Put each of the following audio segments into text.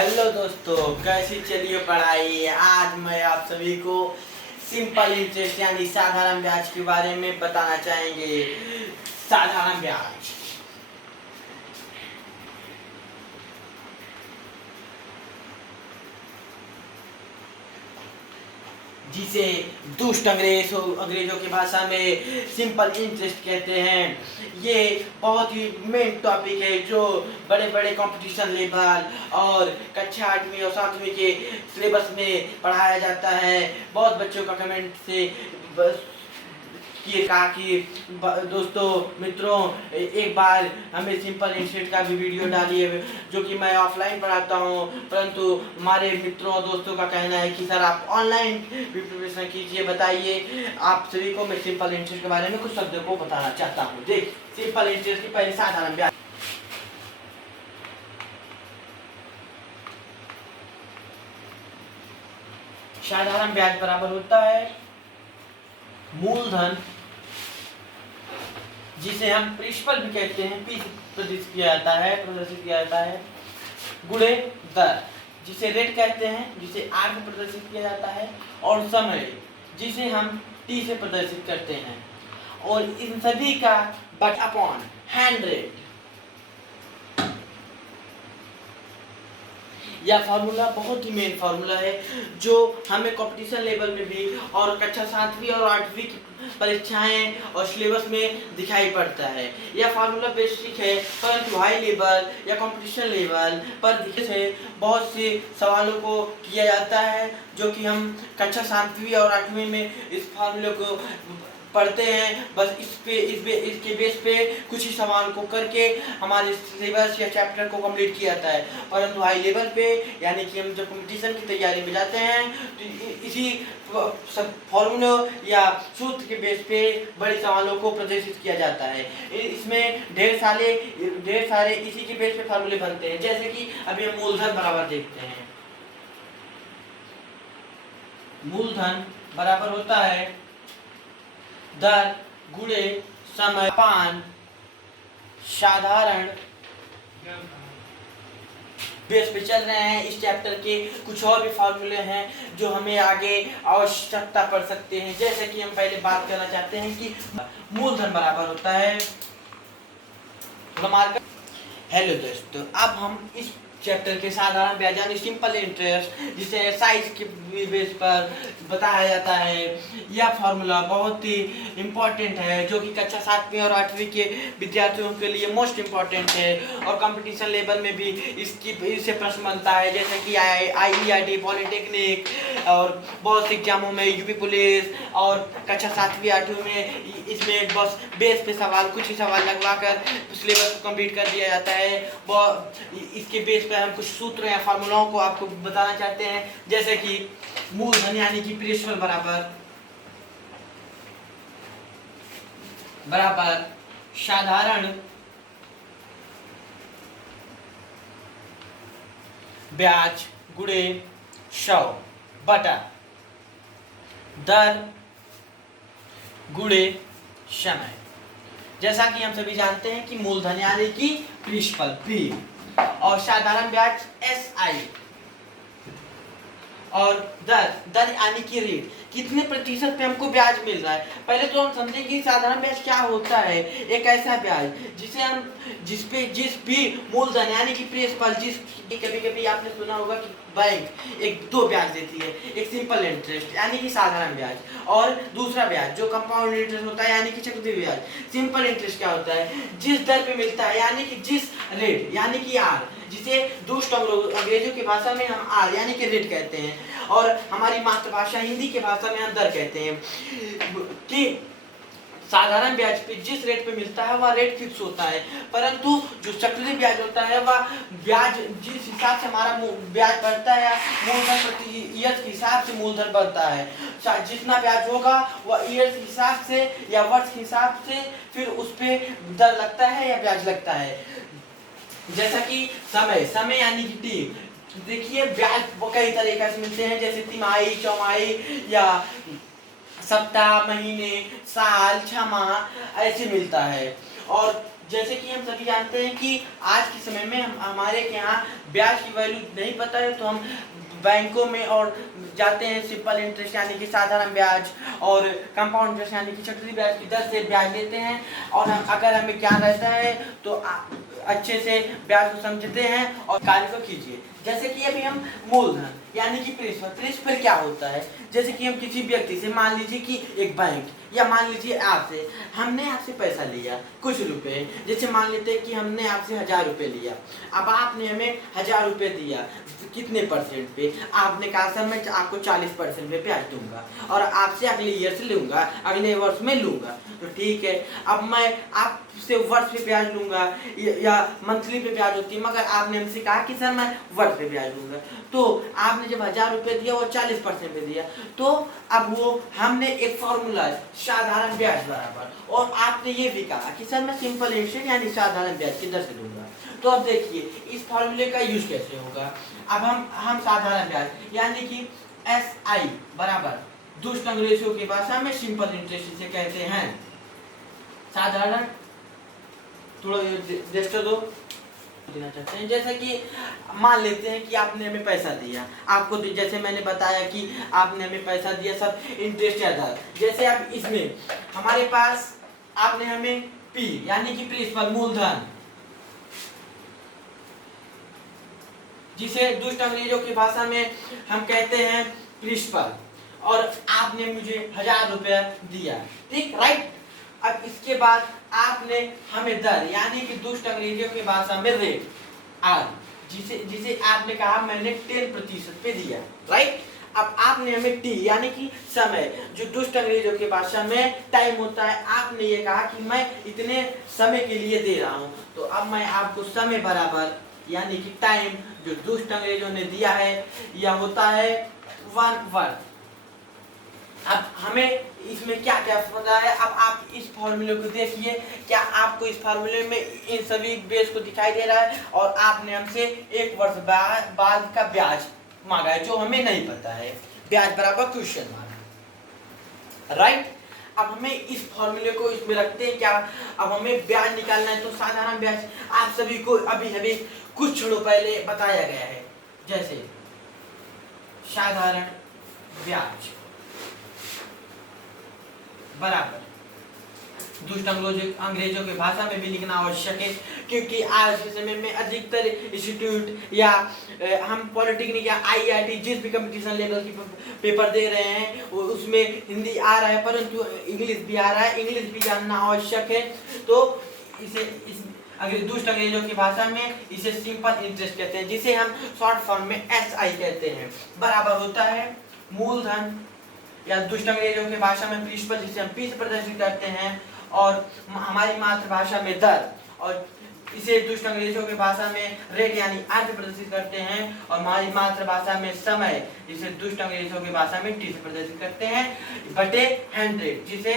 Hello दोस्तों, कैसी चलिए पढ़ाई। आज मैं आप सभी को सिंपल इंटरेस्ट यानी साधारण ब्याज के बारे में बताना चाहेंगे। साधारण ब्याज जिसे दुष्ट अंग्रेजों की भाषा में सिंपल इंटरेस्ट कहते हैं। ये बहुत ही मेन टॉपिक है जो बड़े बड़े कंपटीशन लेवल और कक्षा 8वीं और 7वीं के सिलेबस में पढ़ाया जाता है। बहुत बच्चों का कमेंट से कहा कि दोस्तों मित्रों एक बार हमें सिंपल इंटरेस्ट का भी वीडियो डालिए, जो कि मैं ऑफलाइन पढ़ाता हूं, परंतु हमारे मित्रों और दोस्तों का कहना है कि सर आप ऑनलाइन भी प्रिपरेशन कीजिए। बताइए, आप सभी को मैं सिंपल इंटरेस्ट के बारे में कुछ शब्दों को बताना चाहता हूँ। देख, सिंपल इंटरेस्ट की पहले साधारण ब्याज। साधारण ब्याज बराबर होता है मूलधन, जिसे हम प्रिंसिपल भी कहते हैं, प्रदर्शित किया जाता है, गुणे दर, जिसे रेट कहते हैं, जिसे आर से प्रदर्शित किया जाता है, और समय, जिसे हम टी से प्रदर्शित करते हैं, और इन सभी का बट अपॉन 100। यह फार्मूला बहुत ही मेन फार्मूला है जो हमें कंपटीशन लेवल में भी और कक्षा 7वीं और 8वीं की परीक्षाएं और सिलेबस में दिखाई पड़ता है। यह फार्मूला बेसिक है, परंतु हाई लेवल या कंपटीशन लेवल पर से बहुत से सवालों को किया जाता है, जो कि हम कक्षा 7वीं और 8वीं में इस फार्मूले को पढ़ते हैं। बस इसके बेस पे कुछ ही सवाल को करके हमारे सिलेबस या चैप्टर को कंप्लीट किया जाता है। परंतु हाई लेवल पे यानी कि हम जब कंपटीशन की तैयारी में जाते हैं तो इसी फॉर्मूला या सूत्र के बेस पे बड़े सवालों को प्रदर्शित किया जाता है। इसमें ढेर सारे इसी के बेस पे फार्मूले बनते हैं। जैसे कि अभी हम मूलधन बराबर देखते हैं। मूलधन बराबर होता है दर गुणे समय पान साधारण। बेस पे चल रहे हैं। इस चैप्टर के कुछ और भी फार्मूले हैं जो हमें आगे आवश्यकता पड़ सकते हैं। जैसे कि हम पहले बात करना चाहते हैं कि मूलधन बराबर होता है। हेलो दोस्तों, अब हम इस चैप्टर के साधारण ब्याज यानी सिंपल इंटरेस्ट, जिसे साइज के बेस पर बताया जाता है, यह फार्मूला बहुत ही इम्पोर्टेंट है, जो कि कक्षा 7वीं और 8वीं के विद्यार्थियों के लिए मोस्ट इम्पोर्टेंट है, और कंपटीशन लेवल में भी इससे प्रश्न बनता है। जैसे कि IEIT पॉलिटेक्निक और बहुत से एग्जामों में, यूपी पुलिस और कक्षा 7वीं 8वीं में इसमें बस बेस पे कुछ ही सवाल लगवा कर सिलेबस को कंप्लीट कर दिया जाता है। इसके बेस पर हम कुछ सूत्र या फार्मूलाओं को आपको बताना चाहते हैं। जैसे कि मूलधन यानी कि प्रिंसिपल बराबर साधारण ब्याज गुणे 100 बटा दर गुणे समय। जैसा कि हम सभी जानते हैं कि मूलधन यानी कि प्रिंसिपल P और साधारण ब्याज SI और दर यानी कि रेट, कितने प्रतिशत पे हमको ब्याज मिल रहा है। पहले तो हम समझें कि साधारण ब्याज क्या होता है। एक ऐसा ब्याज जिस भी मूलधन यानी कि प्रिंसिपल, कभी आपने सुना होगा कि बैंक दो ब्याज देती है, एक सिंपल इंटरेस्ट यानी कि साधारण ब्याज, और दूसरा ब्याज जो कंपाउंड इंटरेस्ट होता है यानी कि चक्रवृद्धि ब्याज। सिंपल इंटरेस्ट क्या होता है? जिस दर पे मिलता है यानी कि जिस रेट यानी कि आर, जिसे दुष्ट अंग्रेजों की भाषा में हम आर यानी कि रेट कहते हैं, और हमारी मातृभाषा हिंदी की भाषा में हम दर कहते हैं। कि साधारण ब्याज पे जिस रेट पे मिलता है वह रेट फिक्स होता है, परंतु जो चक्रवृद्धि ब्याज होता है वह ब्याज जिस हिसाब से हमारा ब्याज बढ़ता है, मूलधन प्रति ईयर्स के हिसाब से मूलधन बढ़ता है। जितना ब्याज होगा वह ईयर्स के हिसाब से या वर्ष के हिसाब से फिर उस पे दर लगता है या ब्याज लगता है। जैसा कि समय यानी कि टी, देखिए ब्याज कई तरीके से मिलते हैं, जैसे तिमाही, चौमाही या सप्ताह, महीने, साल, 6 माह ऐसे मिलता है। और जैसे कि हम सभी जानते हैं कि आज के समय में हमारे के यहाँ ब्याज की वैल्यू नहीं पता है, तो हम बैंकों में और जाते हैं सिंपल इंटरेस्ट यानी कि साधारण ब्याज और कंपाउंड इंटरेस्ट यानी कि चक्रवृद्धि ब्याज की दर से ब्याज लेते हैं। और अगर हमें ज्ञान रहता है तो अच्छे से ब्याज को समझते हैं और कार्य को कीजिए। जैसे कि अभी हम मूलधन यानी कि प्रिंसिपल क्या होता है, जैसे कि हम किसी व्यक्ति से, मान लीजिए कि एक बैंक या मान लीजिए आपसे, हमने आपसे पैसा लिया कुछ रुपए, जैसे मान लेते हैं कि हमने आपसे 1000 रुपये लिया। अब आपने हमें 1000 रुपये दिया, कितने परसेंट पे? आपने कहा सर मैं आपको 40% पे ब्याज दूंगा और आपसे अगले ईयर से लूंगा, अगले वर्ष में लूंगा। तो ठीक है, अब मैं आपसे वर्ष पे ब्याज लूंगा या मंथली पे ब्याज होती है, मगर आपने हमसे कहा कि सर मैं वर्ष पे ब्याज लूंगा। तो आपने जब 1000 रुपये दिया वो 40% पे दिया, तो अब वो हमने एक फॉर्मूला साधारण ब्याज बराबर, और आपने ये भी कहा कि सर मैं सिंपल इंटरेस्ट यानी साधारण ब्याज की दर से दूंगा। तो अब देखिए इस फॉर्मूले का यूज कैसे होगा। अब हम साधारण ब्याज यानी कि SI बराबर दुष्ट अंग्रेजों की भाषा में सिंपल इंटरेस्ट इसे कहते हैं। साधारण थोड़ा रजिस्टर दो देना चाहते हैं। जैसे कि मान लेते हैं कि आपने हमें पैसा दिया, आपको जैसे मैंने बताया कि आपने हमें पैसा दिया सब इंटरेस्ट या दर। जैसे अब इसमें हमारे पास आपने हमें P यानी कि प्रिंसिपल मूलधन, जिसे दुष्ट अंग्रेजों की भाषा में हम कहते हैं प्रिंसिपल, और आपने मुझे 1000 रुपया दिया, ठीक राइट। अब इसके बाद आपने हमें दर यानी कि दुष्ट अंग्रेजों की भाषा में रेट R, जिसे आपने कहा मैंने 10% पे दिया, राइट। अब आपने हमें T यानी कि समय, जो दुष्ट अंग्रेजों की भाषा में टाइम होता है, आपने ये कहा कि मैं इतने समय के लिए दे रहा हूँ, तो अब मैं आपको समय बराबर यानी कि टाइम जो दुष्ट अंग्रेजों ने दिया है यह होता है 1 वर्ष। अब हमें इसमें क्या क्या पता है, अब आप इस फॉर्मूले को देखिए, क्या आपको इस फॉर्मूले में इन सभी बेस को दिखाई दे रहा है, और आपने हमसे 1 वर्ष बाद का ब्याज मांगा है जो हमें नहीं पता है, ब्याज बराबर क्वेश्चन मार्क, राइट। अब हमें इस फॉर्मूले को इसमें रखते हैं क्या, अब हमें ब्याज निकालना है, तो साधारण ब्याज आप सभी को अभी कुछ क्षणों पहले बताया गया है। जैसे साधारण ब्याज बराबर दुष्ट अंग्रेजों की भाषा में भी लिखना आवश्यक है, क्योंकि आज के समय में अधिकतर इंस्टीट्यूट या हम पॉलिटेक्निक या IIT जिस भी कंपटीशन लेवल की पेपर दे रहे हैं उसमें हिंदी आ रहा है, परंतु इंग्लिश भी आ रहा है, इंग्लिश भी जानना आवश्यक है। तो दुष्ट अंग्रेजों की भाषा में इसे सिंपल इंटरेस्ट कहते हैं, जिसे हम शॉर्ट फॉर्म में SI कहते हैं, बराबर होता है मूलधन या दुष्ट अंग्रेजों की भाषा में प्रिंसिपल, जिसे हम P से प्रदर्शित करते हैं, और हमारी मातृभाषा में दर, और इसे दुष्ट अंग्रेजों की भाषा में रेट यानी R से प्रदर्शित करते हैं, और हमारी मातृभाषा में समय, जिसे दुष्ट अंग्रेजों की भाषा में T से प्रदर्शित करते हैं, बटे 100 जिसे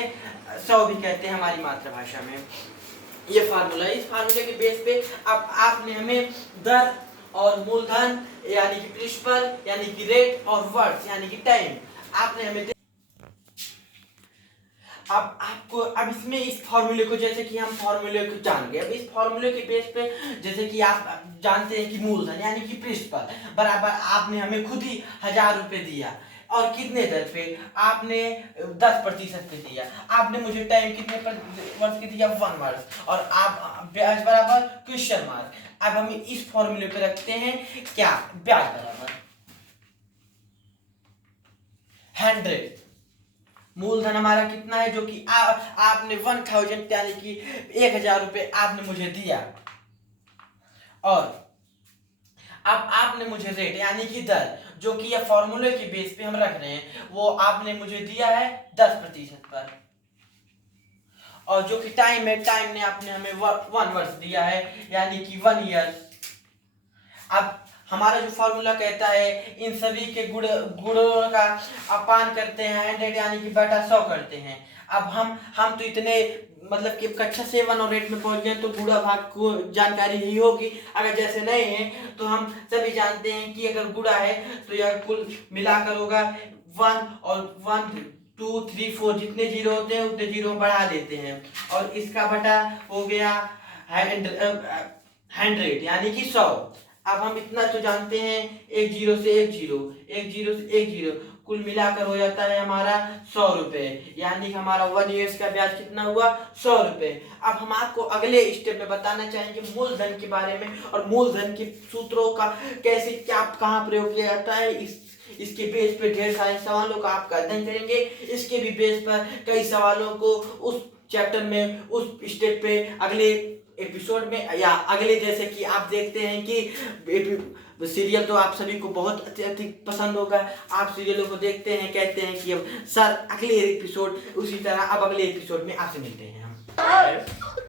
100 भी कहते हैं हमारी मातृभाषा में। ये फार्मूला, इस फार्मूले के बेस पे अब आपने हमें दर और मूलधन यानी कि प्रिंसिपल यानी कि रेट और वर्ष यानी कि टाइम आपने हमें अब इसमें इस फॉर्मूले को, जैसे कि हम फॉर्मूले को जान गए, अब इस फॉर्मूले के बेस पे जैसे कि आप जानते हैं कि मूलधन यानी कि प्रिंसिपल बराबर आपने हमें खुद ही 1000 रुपये दिया, और कितने दर पे? आपने 10% पे दिया। आपने मुझे टाइम कितने वर्ष के दिया? 1 वर्ष, और आप ब्याज बराबर क्वेश्चन मार्क। अब हम इस फॉर्मूले पे रखते हैं क्या, ब्याज बराबर 100, मूलधन हमारा कितना है, जो कि आपने 1000 यानी कि 1000 रुपये आपने मुझे दिया, और अब आपने मुझे रेट यानी कि दर, जो कि यह फॉर्मूले के बेस पे हम रख रहे हैं, वो आपने मुझे दिया है 10% पर, और जो कि टाइम है, टाइम ने आपने हमें 1 वर्ष दिया है यानी कि 1 ईयर। अब हमारा जो फॉर्मूला कहता है इन सभी के गुणों का अपान करते हैं 100 यानी कि बटा 100 करते हैं। अब हम तो इतने मतलब कि कक्षा 7 और 8 में पहुंच गए तो गुणा भाग को जानकारी ही होगी। अगर जैसे नहीं है तो हम सभी जानते हैं कि अगर गुणा है तो यह कुल मिलाकर होगा 1 और 1 2 3 4 जितने जीरो होते हैं उतने जीरो बढ़ा देते हैं, और इसका बटा हो गया 100 यानी कि 100। अब हम इतना तो जानते हैं, एक जीरो से एक जीरो, एक जीरो से एक जीरो, कुल मिलाकर हो जाता है हमारा 100 रुपए। यानी कि हमारा 1 ईयर्स का ब्याज कितना हुआ, 100 रुपए। अब हम आपको अगले स्टेप में बताना चाहेंगे मूलधन के बारे में, और मूलधन के सूत्रों का कैसे क्या कहाँ प्रयोग किया जाता है। इसके बेस पे ढेर सारे सवालों का आपका अध्ययन करेंगे। इसके भी बेस पर कई सवालों को उस चैप्टर में, उस स्टेप पे अगले एपिसोड में, या अगले, जैसे कि आप देखते हैं कि सीरियल तो आप सभी को बहुत अत्यधिक पसंद होगा। आप सीरियलों को देखते हैं, कहते हैं कि अब सर अगले एपिसोड, उसी तरह अब अगले एपिसोड में आपसे मिलते हैं हम।